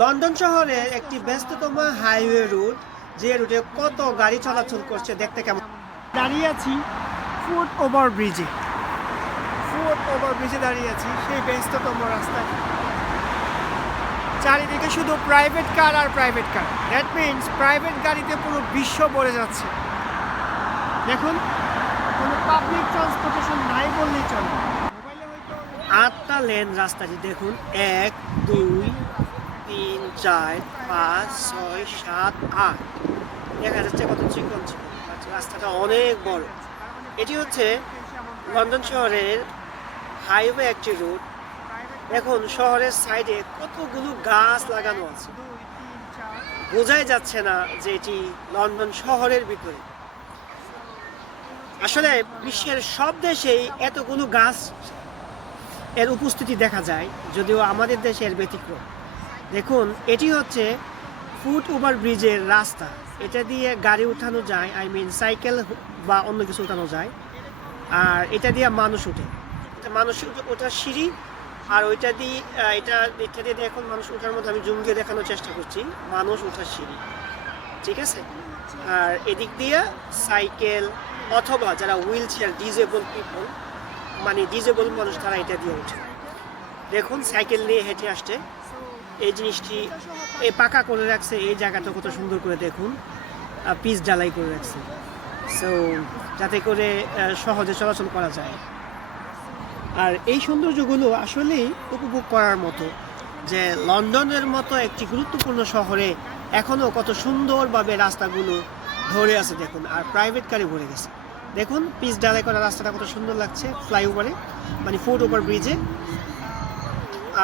London শহরের একটি ব্যস্ততম হাইওয়ে রুট, যে রুটে কত গাড়ি চলাচল করছে দেখতে কেমন। দাঁড়িয়ে আছি ফুট ওভার ব্রিজে দাঁড়িয়ে আছি, সেই ব্যস্ততম রাস্তায়। চারিদিকে শুধু প্রাইভেট কার আর private car. That means private গাড়িতে পুরো বিশ্ব ভরে যাচ্ছে। দেখুন, কোনো পাবলিক ট্রান্সপোর্টেশন নাই বললেই চলে। 8টা লেন রাস্তাটি দেখুন, 1 2 3 4 5 6 7 8। দেখা যাচ্ছে কত চিকন চিকন। রাস্তাটা অনেক বড়। এটি হচ্ছে লন্ডন শহরের হাইওয়ে একটি রুট। দেখুন শহরের সাইডে কতগুলো গাছ লাগানো আছে, বোঝাই যাচ্ছে না যে এটি লন্ডন শহরের ভিতরে। আসলে বিশ্বের সব দেশেই এতগুলো গাছ এর উপস্থিতি দেখা যায়, যদিও আমাদের দেশে এর ব্যতিক্রম। দেখুন, এটি হচ্ছে ফুট ওভার ব্রিজের রাস্তা। এটা দিয়ে গাড়ি উঠানো যায়, আই মিন সাইকেল বা অন্য কিছু উঠানো যায়। আর এটা দিয়ে মানুষ উঠে, মানুষ ওঠার সিঁড়ি। আর ওইটা দিয়ে এটা দিয়ে এখন মানুষ ওঠার মধ্যে আমি জুম দিয়ে দেখানোর চেষ্টা করছি, মানুষ ওঠার সিঁড়ি, ঠিক আছে। আর এদিক দিয়ে সাইকেল অথবা যারা হুইল চেয়ার ডিজেবল পিপল, মানে ডিজেবল মানুষ, তারা এটা দিয়ে ওঠে। দেখুন সাইকেল নিয়ে হেঁটে আসছে। এই জিনিসটি এই পাকা করে রাখছে, এই জায়গাটা কত সুন্দর করে দেখুন, পিচ ঢালাই করে রাখছে, সো যাতে করে সহজে চলাচল করা যায়। আর এই সৌন্দর্যগুলো আসলেই উপভোগ করার মতো, যে লন্ডনের মতো একটি গুরুত্বপূর্ণ শহরে এখনও কত সুন্দরভাবে রাস্তাগুলো ধরে আছে দেখুন। আর প্রাইভেট গাড়ি ভরে গেছে। দেখুন পিচ ঢালাই করা রাস্তাটা কত সুন্দর লাগছে ফ্লাইওভারে, মানে ফুট ওভার ব্রিজে।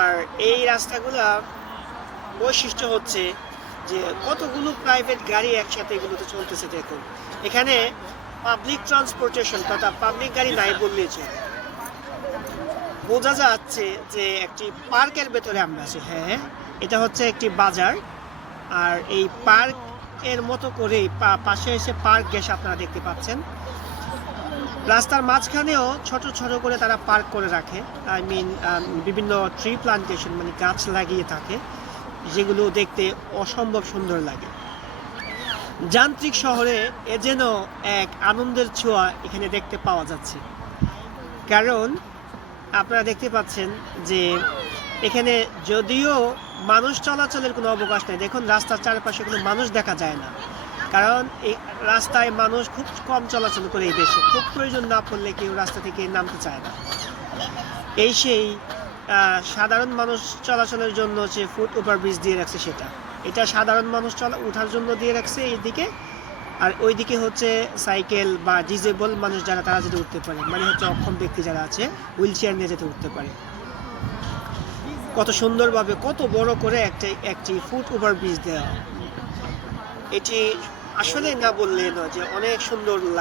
আর এই রাস্তাগুলা বৈশিষ্ট্য হচ্ছে যে কতগুলো প্রাইভেট গাড়ি একসাথে এগুলোতে চলতেছে। দেখুন এখানে পাবলিক ট্রান্সপোর্টেশন তথা পাবলিক গাড়ি নাই বললেই চলে। বোঝা যাচ্ছে যে একটি পার্কের ভেতরে আমরা আছি। হ্যাঁ, এটা হচ্ছে একটি বাজার। আর এই পার্ক এর মতো করেই পাশে এসে পার্ক গ্যাস আপনারা দেখতে পাচ্ছেন। রাস্তার মাঝখানেও ছোট ছোট করে তারা পার্ক করে রাখে, আই মিন বিভিন্ন ট্রি প্লান্টেশন, মানে গাছ লাগিয়ে থাকে, যেগুলো দেখতে অসম্ভব সুন্দর লাগে। যান্ত্রিক শহরে এ যেন এক আনন্দের ছোঁয়া এখানে দেখতে পাওয়া যাচ্ছে। কারণ আপনারা দেখতে পাচ্ছেন যে এখানে যদিও মানুষ চলাচলের কোনো অবকাশ নেই। দেখুন রাস্তার চারপাশে কোনো মানুষ দেখা যায় না, কারণ এই রাস্তায় মানুষ খুব কম চলাচল করে এই দেশে। খুব প্রয়োজন না পড়লে কেউ রাস্তা থেকে নামতে চায় না। এই সেই সাধারণ মানুষ চলাচলের জন্য যে ফুট ওভার ব্রিজ দিয়ে রাখছে, এটা সাধারণ মানুষ ওঠার জন্য দিয়ে রাখছে এইদিকে। আর ওইদিকে হচ্ছে সাইকেল বা ডিজেবল মানুষ যারা, তারা যেতে উঠতে পারে, মানে হচ্ছে অক্ষম ব্যক্তি যারা আছে হুইল চেয়ার নিয়ে যেতে উঠতে পারে। কত সুন্দরভাবে কত বড় করে একটি ফুট ওভার ব্রিজ দেওয়া। এটি আসলে না বললে নয় যে অনেক সুন্দর লাগে।